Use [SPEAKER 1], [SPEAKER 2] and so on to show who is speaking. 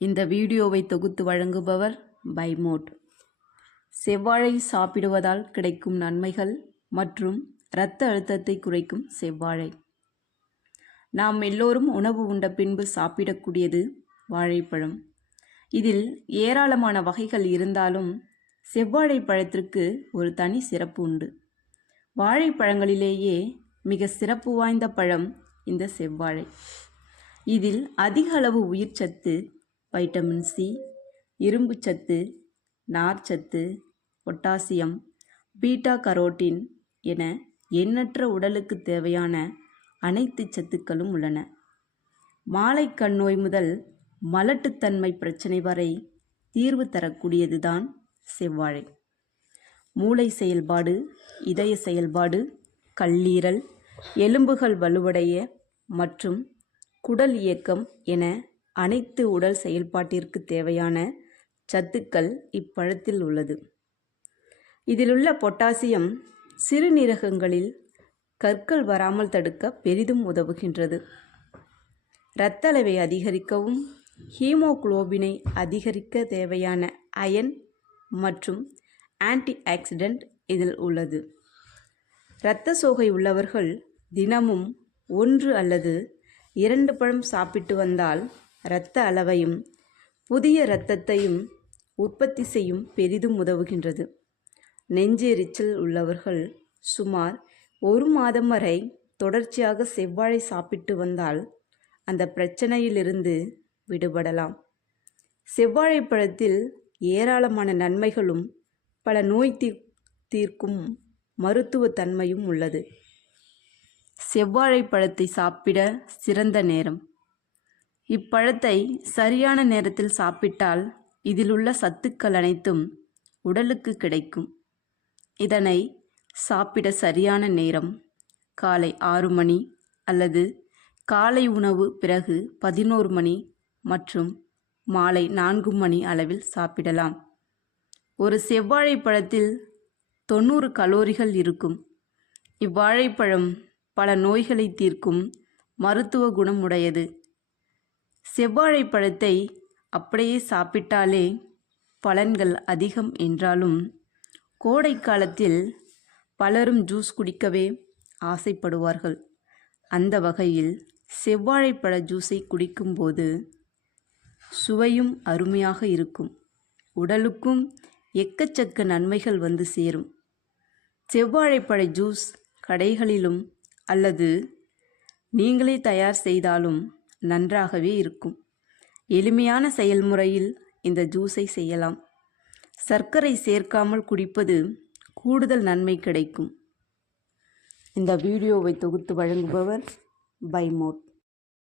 [SPEAKER 1] இந்த வீடியோவை தொகுத்து வழங்குபவர் பைமோட். செவ்வாழை சாப்பிடுவதால் கிடைக்கும் நன்மைகள் மற்றும் இரத்த அழுத்தத்தை குறைக்கும் செவ்வாழை. நாம் எல்லோரும் உணவு உண்ட பின்பு சாப்பிடக்கூடியது வாழைப்பழம். இதில் ஏராளமான வகைகள் இருந்தாலும் செவ்வாழை பழத்திற்கு ஒரு தனி சிறப்பு உண்டு. வாழைப்பழங்களிலேயே மிக சிறப்பு வாய்ந்த பழம் இந்த செவ்வாழை. இதில் அதிக அளவு உயிர்ச்சத்து வைட்டமின் சி இரும்புச்சத்து நார்ச்சத்து பொட்டாசியம் பீட்டா கரோட்டின் என எண்ணற்ற உடலுக்கு தேவையான அனைத்து சத்துக்களும் உள்ளன. மாலைக்கண் நோய் முதல் மலட்டுத்தன்மை பிரச்சனை வரை தீர்வு தரக்கூடியதுதான் செவ்வாழை. மூளை செயல்பாடு இதய செயல்பாடு கல்லீரல் எலும்புகள் வலுவடைய மற்றும் குடல் இயக்கம் என அனைத்து உடல் செயல்பாட்டிற்கு தேவையான சத்துக்கள் இப்பழத்தில் உள்ளது. இதிலுள்ள பொட்டாசியம் சிறுநீரகங்களில் கற்கள் வராமல் தடுக்க பெரிதும் உதவுகின்றது. இரத்த அளவை அதிகரிக்கவும் ஹீமோகுளோபினை அதிகரிக்க தேவையான அயன் மற்றும் ஆன்டி ஆக்சிடென்ட் இதில் உள்ளது. இரத்த சோகை உள்ளவர்கள் தினமும் ஒன்று அல்லது இரண்டு பழம் சாப்பிட்டு வந்தால் இரத்த அளவையும் புதிய இரத்தத்தையும் உற்பத்தி செய்யும் பெரிதும் உதவுகின்றது. நெஞ்செரிச்சல் உள்ளவர்கள் சுமார் ஒரு மாதம் வரை தொடர்ச்சியாக செவ்வாழை சாப்பிட்டு வந்தால் அந்த பிரச்சனையிலிருந்து விடுபடலாம். செவ்வாழை பழத்தில் ஏராளமான நன்மைகளும் பல நோய் தீ தீர்க்கும் மருத்துவ தன்மையும் உள்ளது. செவ்வாழை பழத்தை சாப்பிட சிறந்த நேரம். இப்பழத்தை சரியான நேரத்தில் சாப்பிட்டால் இதில் உள்ள சத்துக்கள் அனைத்தும் உடலுக்கு கிடைக்கும். இதனை சாப்பிட சரியான நேரம் காலை ஆறு மணி அல்லது காலை உணவு பிறகு பதினோரு மணி மற்றும் மாலை நான்கு மணி அளவில் சாப்பிடலாம். ஒரு செவ்வாழை பழத்தில் தொண்ணூறு கலோரிகள் இருக்கும். இவ்வாழைப்பழம் பல நோய்களை தீர்க்கும் மருத்துவ குணம் உடையது. செவ்வாழை பழத்தை அப்படியே சாப்பிட்டாலே பலன்கள் அதிகம் என்றாலும் கோடை காலத்தில் பலரும் ஜூஸ் குடிக்கவே ஆசைப்படுவார்கள். அந்த வகையில் செவ்வாழைப்பழ ஜூஸை குடிக்கும்போது சுவையும் அருமையாக இருக்கும். உடலுக்கும் எக்கச்சக்க நன்மைகள் வந்து சேரும். செவ்வாழைப்பழ ஜூஸ் கடைகளிலும் அல்லது நீங்களே தயார் செய்தாலும் நன்றாகவே இருக்கும். எளிமையான செயல்முறையில் இந்த ஜூஸை செய்யலாம். சர்க்கரை சேர்க்காமல் குடிப்பது கூடுதல் நன்மை கிடைக்கும். இந்த வீடியோவை தொகுத்து வழங்குபவர் பைமோட்.